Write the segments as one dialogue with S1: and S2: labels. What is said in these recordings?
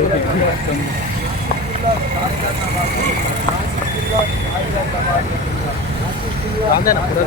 S1: जाऊन ना पुढे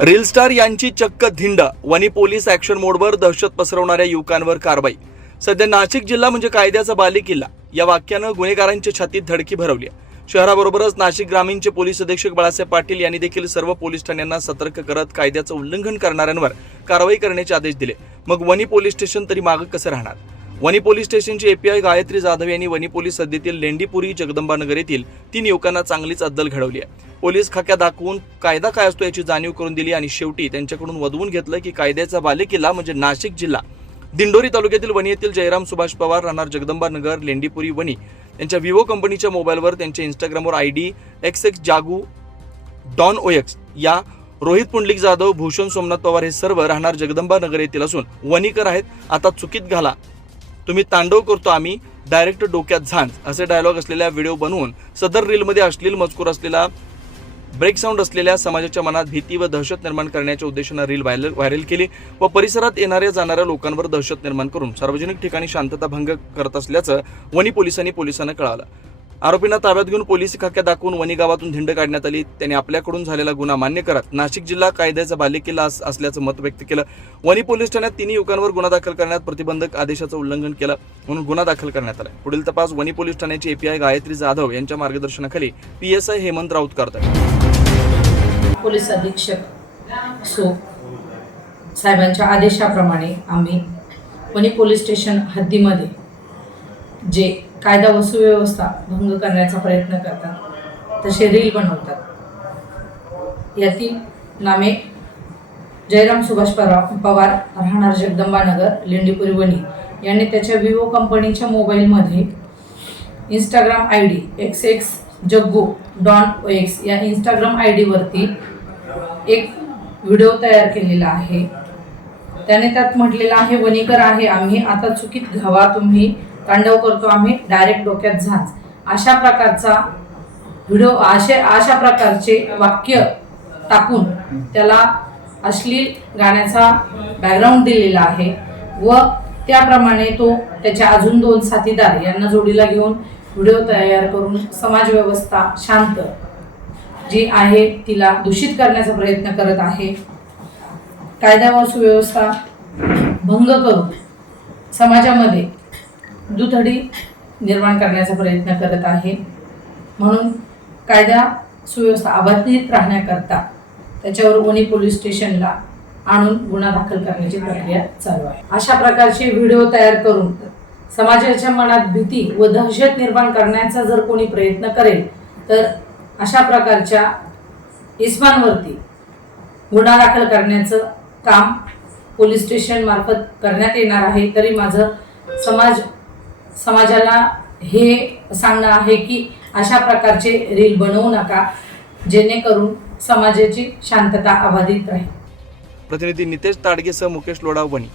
S2: रील स्टार यांची चक्क धिंड. वनी पोलीस ऍक्शन मोडवर दहशत पसरवणाऱ्या युवकांवर कारवाई. सध्या नाशिक जिल्हा म्हणजे कायद्याचा बालेकिल्ला. या वाक्यानं गुन्हेगारांच्या छातीत धडकी भरवली आहे. शहराबरोबरच नाशिक ग्रामीणचे पोलीस अधीक्षक बाळासाहेब पाटील यांनी देखील सर्व पोलीस ठाण्यांना सतर्क करत कायद्याचं उल्लंघन करणाऱ्यांवर कारवाई करण्याचे आदेश दिले. मग वनी पोलीस स्टेशन तरी मागं कसं राहणार? वनी पोलीस स्टेशनचे एपीआय गायत्री जाधव यांनी वनी पोलीस हद्दीतील लेंडीपुरी जगदंबानगर येथील तीन युवकांना चांगलीच अद्दल घडवली आहे. पोलीस खाक्या दाखवून कायदा काय असतो याची जाणीव करून दिली आणि शेवटी त्यांच्याकडून वधवून घेतलं की कायद्याचा बालेकिल्ला म्हणजे नाशिक जिल्हा. दिंडोरी तालुक्यातील वणी येथील जयराम सुभाष पवार राहणार जगदंबा नगर लेंडीपुरी वणी. त्यांच्या विवो कंपनीच्या मोबाईलवर त्यांच्या इंस्टाग्रामवर I D X X Jaggu don O X या रोहित पुंडलिक जाधव भूषण सोमनाथ पवार हे सर्व राहणार जगदंबा नगर येथील असून वणीकर आहेत. आता चुकीत घाला. तुम्ही तांडव करतो आम्ही. डायरेक्ट डोक्यात झांज. असे डायलॉग असलेल्या व्हिडिओ बनवून सदर रीलमध्ये अश्लील मजकूर असलेला ब्रेक साऊंड असलेल्या समाजाच्या मनात भीती व दहशत निर्माण करण्याच्या उद्देशानं रील व्हायरल व्हायरल केली व परिसरात येणाऱ्या जाणाऱ्या लोकांवर दहशत निर्माण करून सार्वजनिक ठिकाणी शांतता भंग करत असल्याचं वणी पोलिसांनी पोलिसांना कळालं. आरोपींना ताब्यात घेऊन पोलीस खाक्या दाखवून वणी गावातून धिंड काढण्यात आली. त्यांनी आपल्याकडून झालेला गुन्हा मान्य करत नाशिक जिल्हा कायद्याचा बालेकिल्ला असल्याचं मत व्यक्त केलं. वणी पोलीस ठाण्यात तिन्ही युवकांवर गुन्हा दाखल करण्यात प्रतिबंधक आदेशाचं उल्लंघन केलं म्हणून गुन्हा दाखल करण्यात आला. पुढील तपास वणी पोलीस ठाण्याचे एपीआय गायत्री जाधव यांच्या मार्गदर्शनाखाली पीएसआय हेमंत राऊत करतात.
S3: पोलीस अधीक्षक सो साहेबांच्या आदेशाप्रमाणे आम्ही वणी पोलीस स्टेशन हद्दीमध्ये जे कायदा व सुव्यवस्था भंग करण्याचा प्रयत्न करतात तसे रील बनवतात. यातील नामे जयराम सुभाष पवार पवार राहणार जगदंबानगर लेंडीपुरी वणी यांनी त्याच्या विवो कंपनीच्या मोबाईलमध्ये Instagram I D X X Jaggu don O X या इंस्टाग्राम आय डीवरती एक व्हिडिओ तयार केलेला आहे. त्याने त्यात म्हटलेलं आहे वणीकर आहे आम्ही आता चुकीत घावा तुम्ही तांडव करतो आम्ही डायरेक्ट डोक्यात झाच अशा प्रकारचा व्हिडिओ असे अशा प्रकारचे वाक्य टाकून त्याला अश्लील गाण्याचा बॅकग्राऊंड दिलेला आहे व त्याप्रमाणे तो त्याच्या अजून दोन साथीदार यांना जोडीला घेऊन व्हिडिओ तयार करून समाजव्यवस्था शांत जी आहे तिला दूषित करण्याचा प्रयत्न करत आहे. कायदा व सुव्यवस्था भंग करून समाजामध्ये दुथडी निर्माण करण्याचा प्रयत्न करत आहे. म्हणून कायदा सुव्यवस्था अबाधित राहण्याकरता त्याच्यावर वणी पोलीस स्टेशनला आणून गुन्हा दाखल करण्याची प्रक्रिया चालू आहे. अशा प्रकारचे व्हिडिओ तयार करून समाजाच्या मनात भीती व दहशत निर्माण करण्याचा जर कोणी प्रयत्न करेल तर अशा प्रकारच्या इस्मांवरती गुन्हा दाखल करण्याचं काम पोलीस स्टेशनमार्फत करण्यात येणार आहे. तरी माझं समाज समाजाला हे सांगणं आहे की अशा प्रकारचे रील बनवू नका जेणेकरून समाजाची शांतता अबाधित राहील.
S2: प्रतिनिधी नितेश ताडगेसह मुकेश लोडावणी.